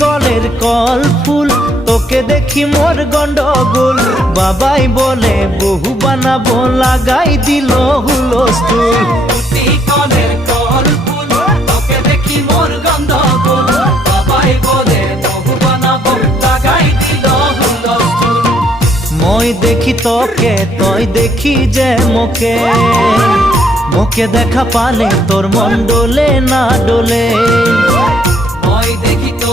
কলের কল ফুল, তোকে দেখি মোর গন্ডগোল। বাবাই বলে বহু বানাবো, লাগাই দিল হুলস্থুল। কলের কল ফুল, তোকে দেখি মোর গন্ডগোল। বাবাই বলে বহু বানাবো, লাগাই দিল হুলস্থুল। মই দেখি তোকে, তই দেখি যে মোকে, মোকে দেখা পালে তোর মন ডোলে না ডোলে। মই দেখি তো